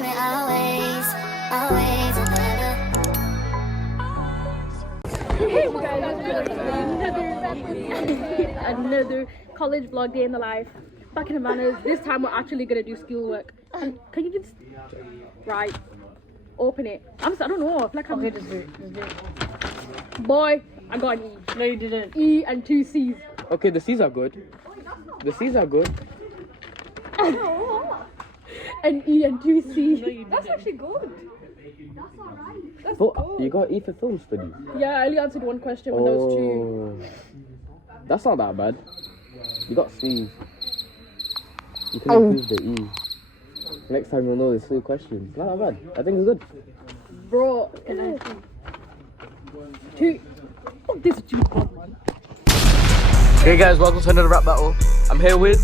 want it always, always, Hey guys, another college vlog day in the life. Back in the manners. This time we're actually gonna do schoolwork. And can you just right? Open it. I don't know. I feel like I'm okay. Just do it. Boy, I got an E. No, you didn't. E and 2 C's. Okay, the C's are good. The C's are good. An E and 2 C's. No, That's actually good. That's Oh, good. you got E for film studies. Yeah, I only answered one question when there was 2. That's not that bad. You got C's. You can improve the E. Next time you'll know there's 3 questions. Not that bad. I think it's good. Bro, can I see? 2. Oh, this is too hard, man. Hey guys, welcome to another rap battle. I'm here with.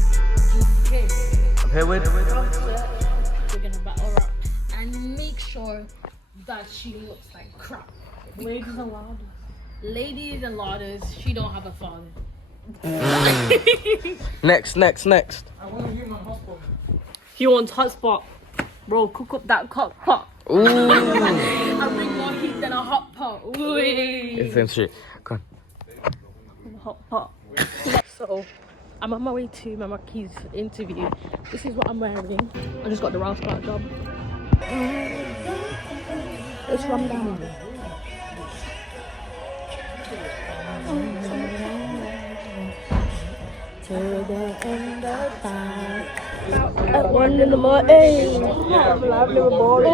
We're gonna battle rap and make sure that she looks like crap. Ladies and lauders. Ladies and lauders, she don't have a father. Next. I want to hear my hotspot. He wants hotspot. Bro, cook up that cock pot. Ooh. I bring more heat than a hot pot. Ooh. It's the same shit. Come Hot pot. So, I'm on my way to Mama Key's interview. This is what I'm wearing. I just got the Ralph Clark job. It's from down. To the end of time. At 1 in the morning. I've never bored.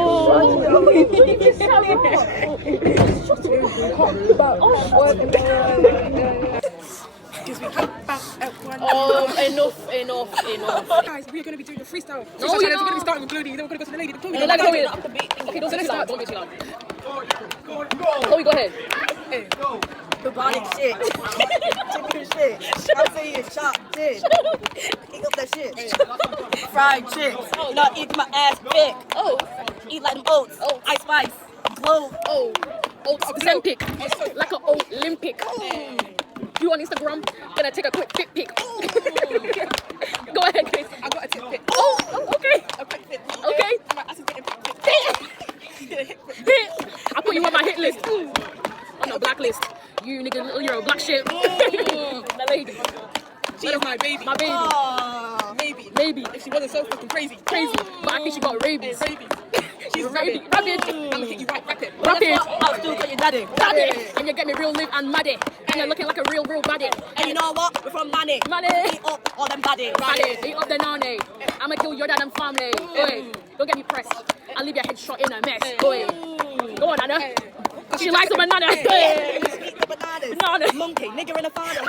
Enough. Guys, we are going to be doing a freestyle. No, We're you're going to not. be starting with Gloomy, then we're going to go to the lady. Okay, don't say start. Don't be too loud. Chloe, go ahead. Robotic shit. Chicken shit. I'm saying chop shit. Eat up that shit. Fried chips. Not eat my ass thick. Oh, Eat like them oats. Ice spice. Glow. Olympic. Like an Olympic. You on Instagram? Gonna take a quick pic. Go ahead, Chris. I got a tip pick. Oh, okay. A quick fit. Okay. My ass is getting Hit. I put you on my hit list. On the blacklist. You nigga, you're a black shit. The lady. She is my baby. My baby. Maybe. If she wasn't so fucking crazy. But I think she got rabies. Baby. She's Rabies. rabbit. I'm gonna hit you right, rapid. Rapid. I'll still call you daddy. Daddy. And you get me real live and maddy. And you're looking like a real baddie. And you know what? We're from Money. Money. Eat up all them daddy. Baddie. Eat up the nanny. I'ma kill your dad and family. Oi. Don't get me pressed. I'll leave your head shot in a mess. Oi. Go on, Anna. She likes a banana. Eat the bananas. Bananas. Monkey. Nigger and a father.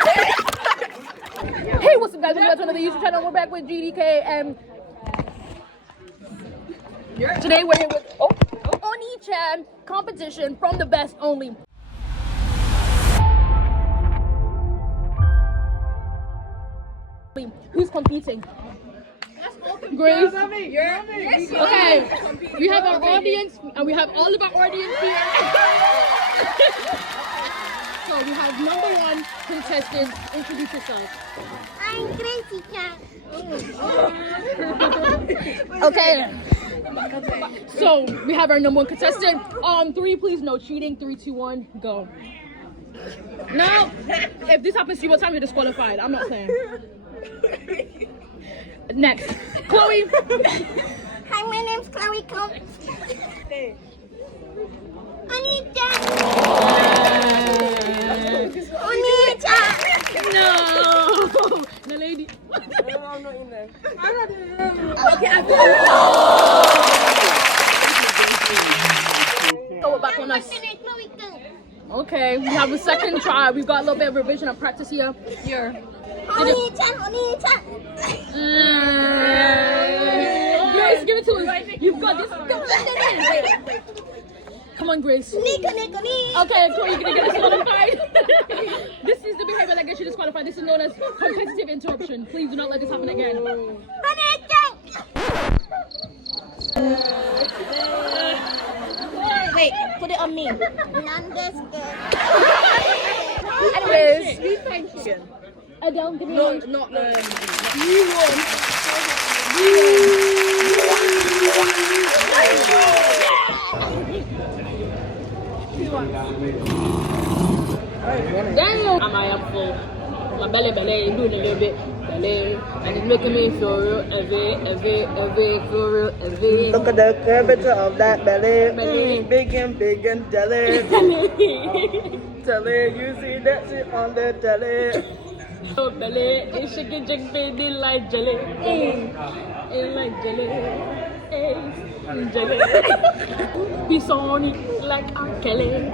Hey, what's up, guys? Welcome back to another YouTube channel. We're back with GDK. Today we're here with Oni-chan competition from the best only. Who's competing? Grace. Okay, we have our audience and we have all of our audience here. So we have number 1 contestant. Introduce yourself. I'm crazy cat. Okay. So we have our number 1 contestant. 3, please, no cheating. 3, 2, 1, go. Now, if this happens to you, what time you're disqualified? I'm not saying. Next, Chloe. Hi, my name's Chloe. Oni-chan. No, the lady. I'm not in there. Throw it back on us. Okay, we have a second try. We've got a little bit of revision and practice here. Oni-chan. Grace, give it to us. You've got this. Come on, Grace. Okay, so you're gonna get disqualified. This is the behavior that gets you disqualified. This is known as competitive interruption. Please do not let this happen again. Wait, put it on me. Anyways, Adele, give me one. Not You won. my belly, doing a little bit, belly, and it's making me feel real, feel real, Look at the curvature of that belly. Belly. Big and jelly. Jelly, you see that shit on the jelly. Oh, belly, it's shaking, baby, like jelly, like jelly, jelly. Be Sony like R. Kelly.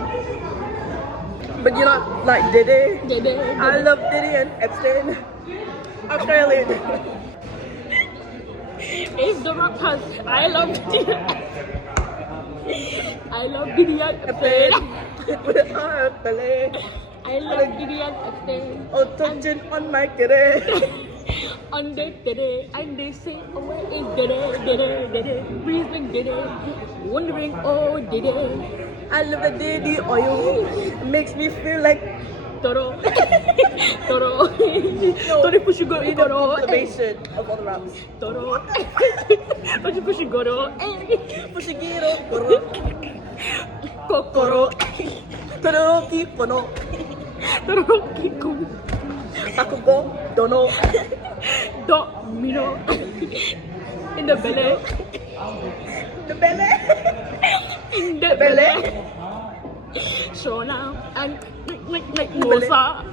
But you know, like Diddy. Diddy. I love Diddy and Epstein. Australian. It's the rappers. I love Diddy. I love Diddy and Epstein. With a belly. I love Diddy and Epstein. Oh, touching on my kitty. On the Diddy, and they say, oh, where is Diddy, breathing Diddy, wondering, oh, Diddy. I love the Diddy oil. It makes me feel like Toro. Don't push you go, Toro. elevation of all the raps. Toro. Don't you push you go, Fushigiro, Kokoro, Todoroki, Kono, Toro, Kiku, Takugo, Dono, Domino. In the belly. the belly, In the belly. belly. Shona and like Mosa.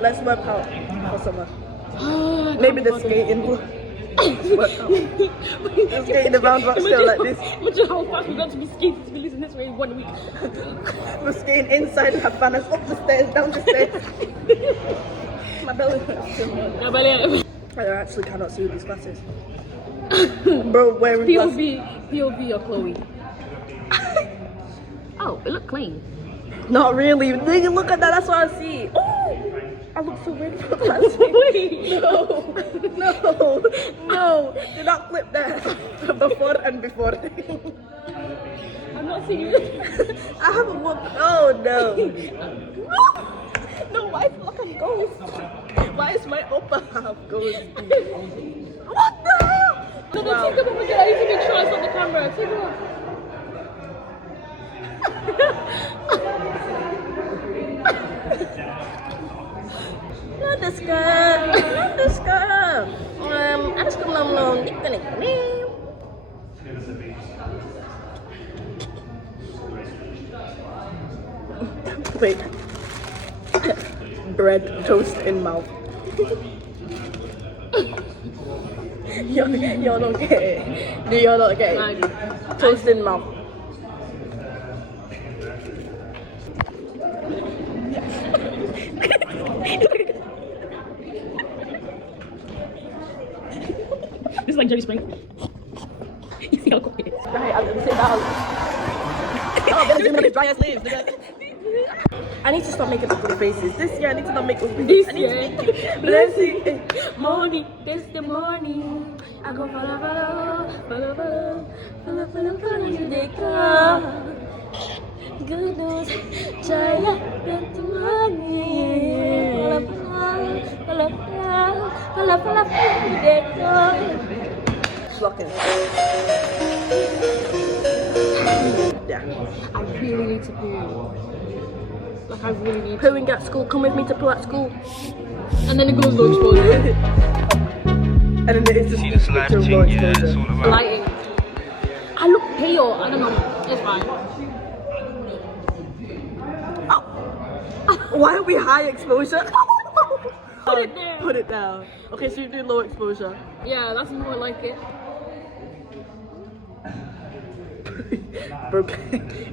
Let's work out for summer. Maybe the skating will work out. The skating around but still like this. Imagine how fast we're going to be skating to be listening this way in 1 week. We're skating inside and have banners up the stairs, down the stairs. My belly hurts so much. Yeah, belly. I actually cannot see with these glasses. Bro, wearing glasses. POV or Chloe. Oh, it look clean. Not really. Nigga, look at that. That's what I see. Oh, I look so weird for glasses. No. Do not clip that. Before and before. I'm not seeing you. I haven't walked. Oh no. No, why is it like a ghost? Why is my upper half ghost? What the hell? No, take them off again. I need to make sure it's on the camera. Take them off. Not the skirt. Not the skirt. Anak suka melong-melong. Dik-dik-dik. Wait. Bread toast in mouth. Y'all don't get it. Do y'all not get I it? do. Toast in mouth. This is like Jerry Springer. You see how quick it is. Right, I'm gonna sit down. Oh, Ben's gonna make dry ass leaves. I need to stop making ugly faces. This year I need to not make ugly faces. This I need year. to make blessing. Morning, this the morning. I go follow you they come. Good news, giant the morning. Follow you they come. Slocking. Yeah. I really need to poo. Like I really need to. Pooing at school. Come with me to poo at school. And then it goes low exposure. And then it's just See the slime picture of thing, low yeah, it's exposure. all about. Lighting. I look pale. I don't know. It's fine. Why are we high exposure? Put it there. Put it down. Okay, so you do low exposure. Yeah, that's more like it.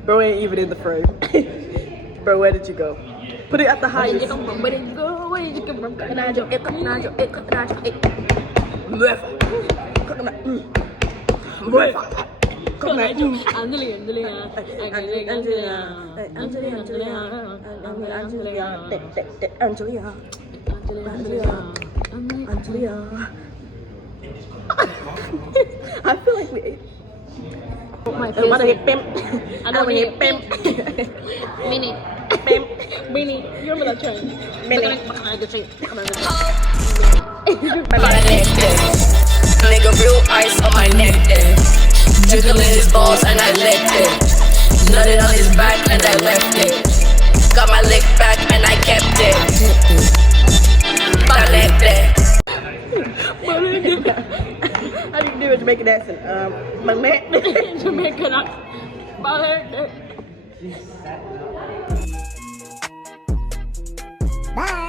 Bro ain't even in the frame. Bro, where did you go? Put it at the Where did you highest. come from? Where did you go? Where did you come from? Angelia. I feel like we ate. My I wanna hit pimp. I don't wanna hit pimp. Minnie. Pimp. Minnie. You remember that train? Minnie. Nigga, real ice on my neck there. Jiggling his balls and I licked it. Nutted on his back and I left it. Got my lick back and I kept it. How do you do a Jamaican accent? Malette. Jamaican accent. Bye.